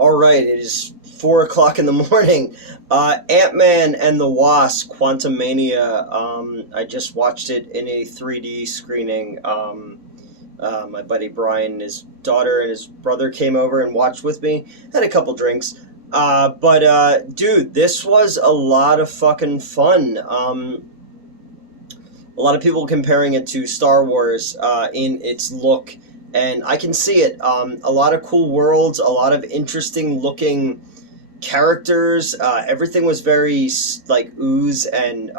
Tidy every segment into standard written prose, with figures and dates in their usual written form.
All right, it is 4 o'clock in the morning. Ant-Man and the Wasp Quantumania. I just watched it in a 3D screening. My buddy Brian, his daughter, and his brother came over and watched with me. Had a couple drinks. But dude, this was a lot of fucking fun. A lot of people comparing it to Star Wars in its look, and I can see it. A lot of cool worlds, a lot of interesting looking characters. Everything was very like ooze and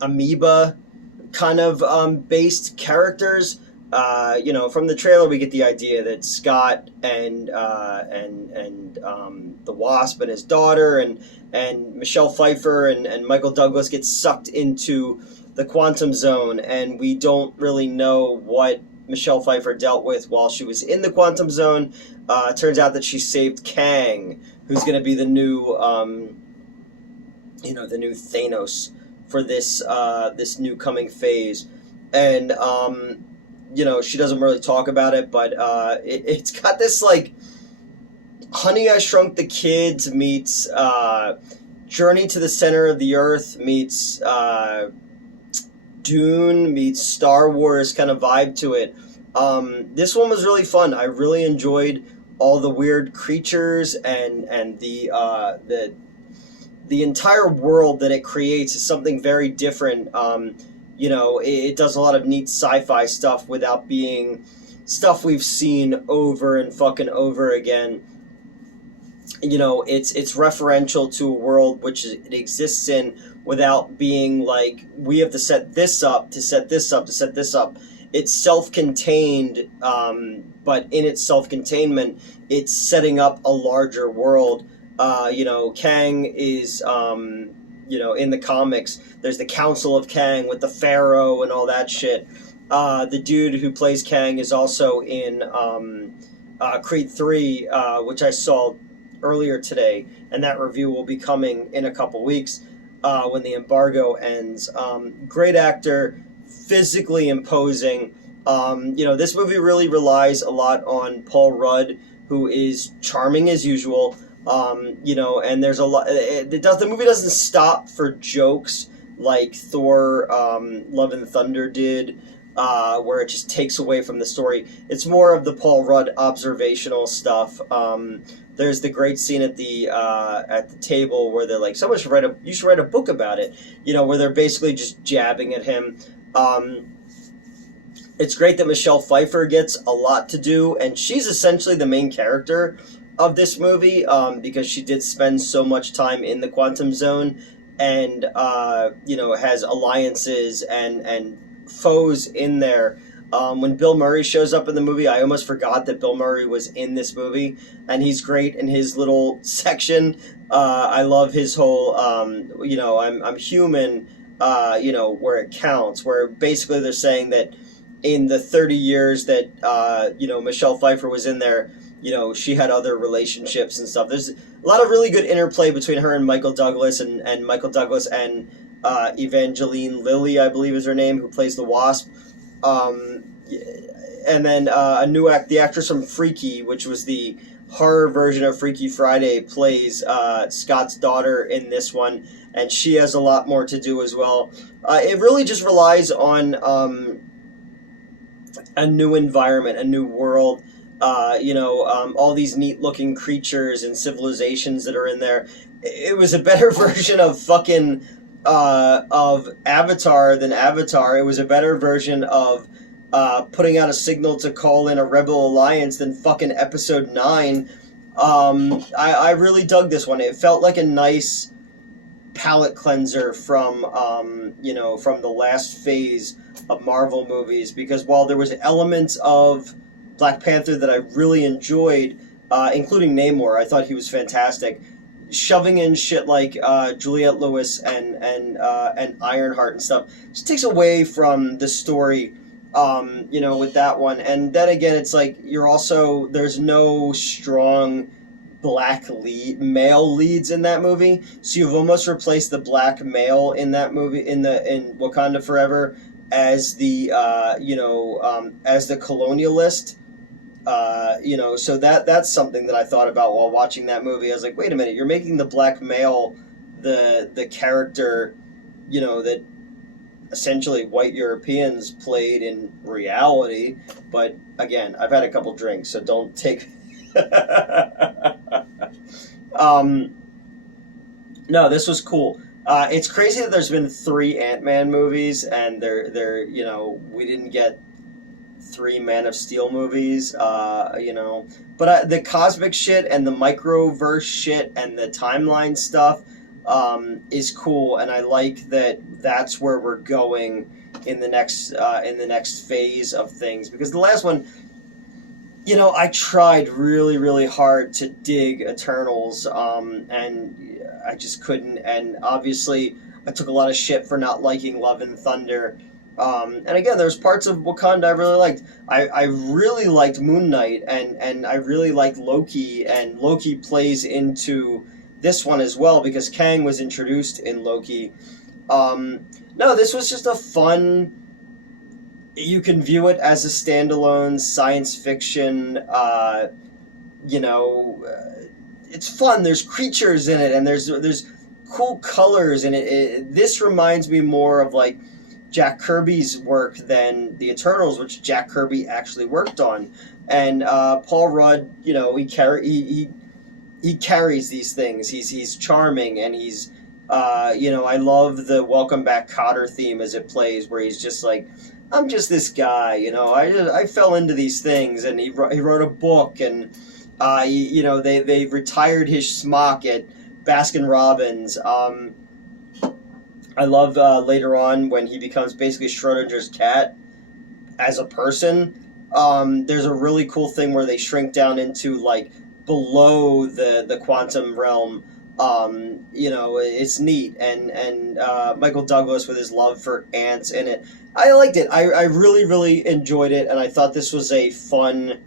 amoeba kind of based characters. From the trailer, we get the idea that Scott and the Wasp and his daughter and Michelle Pfeiffer and Michael Douglas get sucked into the quantum zone, and we don't really know what Michelle Pfeiffer dealt with while she was in the quantum zone. It turns out that she saved Kang, who's going to be the new, the new Thanos for this new coming phase, and she doesn't really talk about it, but it's got this like Honey, I Shrunk the Kids meets Journey to the Center of the Earth meets Dune meets Star Wars kind of vibe to it. This one was really fun. I really enjoyed all the weird creatures and the entire world that it creates is something very different. It does a lot of neat sci-fi stuff without being stuff we've seen over and fucking over again. It's referential to a world which it exists in without being like, we have to set this up, to set this up, to set this up. It's self-contained, but in its self-containment, it's setting up a larger world. Kang is, in the comics, there's the Council of Kang with the Pharaoh and all that shit. The dude who plays Kang is also in Creed 3, which I saw earlier today, and that review will be coming in a couple weeks when the embargo ends. Great actor, physically imposing. This movie really relies a lot on Paul Rudd, who is charming as usual. And there's a lot. The movie doesn't stop for jokes like Thor: Love and Thunder did, where it just takes away from the story. It's more of the Paul Rudd observational stuff. There's the great scene at the table where they're like, you should write a book about it. Where they're basically just jabbing at him. It's great that Michelle Pfeiffer gets a lot to do, and she's essentially the main character of this movie, because she did spend so much time in the quantum zone and has alliances and foes in there. When Bill Murray shows up in the movie, I almost forgot that Bill Murray was in this movie, and he's great in his little section. I love his whole I'm human, where it counts, where basically they're saying that in the 30 years that Michelle Pfeiffer was in there, she had other relationships and stuff. There's a lot of really good interplay between her and Michael Douglas, and Michael Douglas and Evangeline Lilly, I believe is her name, who plays the Wasp. And then the actress from Freaky, which was the horror version of Freaky Friday, plays Scott's daughter in this one, and she has a lot more to do as well. It really just relies on a new environment, a new world. All these neat-looking creatures and civilizations that are in there. It was a better version of fucking of Avatar than Avatar. It was a better version of putting out a signal to call in a rebel alliance than fucking Episode 9. I really dug this one. It felt like a nice palate cleanser from the last phase of Marvel movies, because while there was elements of Black Panther that I really enjoyed, including Namor, I thought he was fantastic. Shoving in shit like Juliette Lewis and Ironheart and stuff just takes away from the story, with that one. And then again, it's like there's no strong black male leads in that movie, so you've almost replaced the black male in that movie in Wakanda Forever as the colonialist, So that's something that I thought about while watching that movie. I was like, wait a minute, you're making the black male the character, that essentially white Europeans played in reality. But again, I've had a couple drinks, so don't take. um, no, this was cool. It's crazy that there's been 3 Ant-Man movies, and we didn't get 3 Man of Steel movies. But the cosmic shit and the microverse shit and the timeline stuff is cool, and I like that that's where we're going in the next phase of things, because the last one, I tried really, really hard to dig Eternals, and I just couldn't. And obviously, I took a lot of shit for not liking Love and Thunder. And again, there's parts of Wakanda I really liked. I really liked Moon Knight, and I really liked Loki, and Loki plays into this one as well because Kang was introduced in Loki. No, this was just a fun. You can view it as a standalone science fiction. It's fun. There's creatures in it, and there's cool colors in it. This reminds me more of like Jack Kirby's work than the Eternals, which Jack Kirby actually worked on. And Paul Rudd, he carries these things. He's charming, and he's I love the Welcome Back Kotter theme as it plays, where he's just like, I'm just this guy, I fell into these things, and he wrote a book, and they retired his smock at Baskin Robbins. I love later on when he becomes basically Schrodinger's cat as a person. There's a really cool thing where they shrink down into like below the quantum realm. It's neat, and Michael Douglas with his love for ants in it. I liked it. I really, really enjoyed it, and I thought this was a fun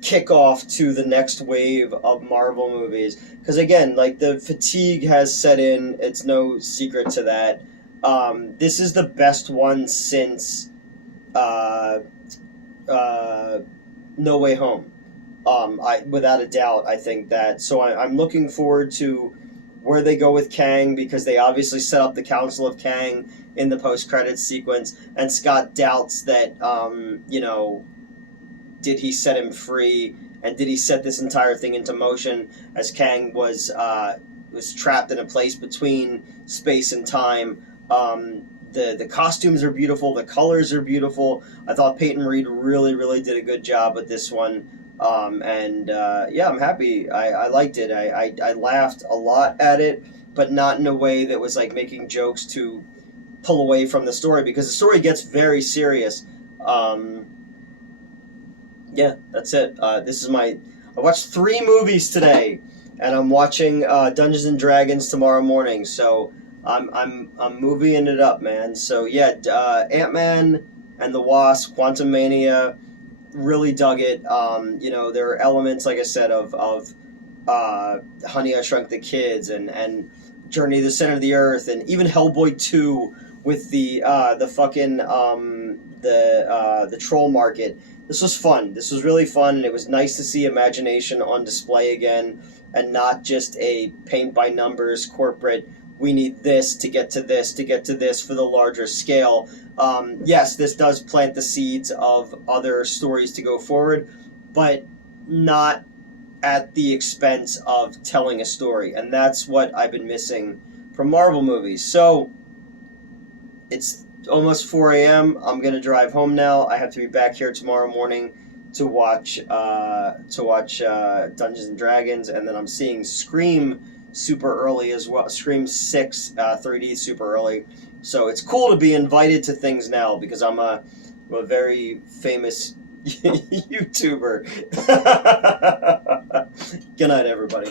kickoff to the next wave of Marvel movies. Because again, like, the fatigue has set in. It's no secret to that. This is the best one since No Way Home. Without a doubt, I think that. So I'm looking forward to where they go with Kang, because they obviously set up the Council of Kang in the post-credits sequence, and Scott doubts that, did he set him free, and did he set this entire thing into motion, as Kang was trapped in a place between space and time. The costumes are beautiful, the colors are beautiful. I thought Peyton Reed really, really did a good job with this one. I'm happy. I liked it. I laughed a lot at it, but not in a way that was like making jokes to pull away from the story, because the story gets very serious. That's it. I watched 3 movies today, and I'm watching Dungeons and Dragons tomorrow morning. So I'm movieing it up, man. So yeah, Ant-Man and the Wasp, Quantumania, really dug it. There are elements, like I said, of Honey, I Shrunk the Kids, and Journey to the Center of the Earth, and even Hellboy 2 with the fucking the troll market. This was fun. This was really fun, and it was nice to see imagination on display again, and not just a paint by numbers corporate. We need this to get to this to get to this for the larger scale. Yes, this does plant the seeds of other stories to go forward, but not at the expense of telling a story. And that's what I've been missing from Marvel movies. So it's almost 4 a.m. I'm going to drive home now. I have to be back here tomorrow morning to watch Dungeons and Dragons, and then I'm seeing Scream super early as well. Scream 6 3D super early. So it's cool to be invited to things now, because I'm a very famous YouTuber. Good night, everybody.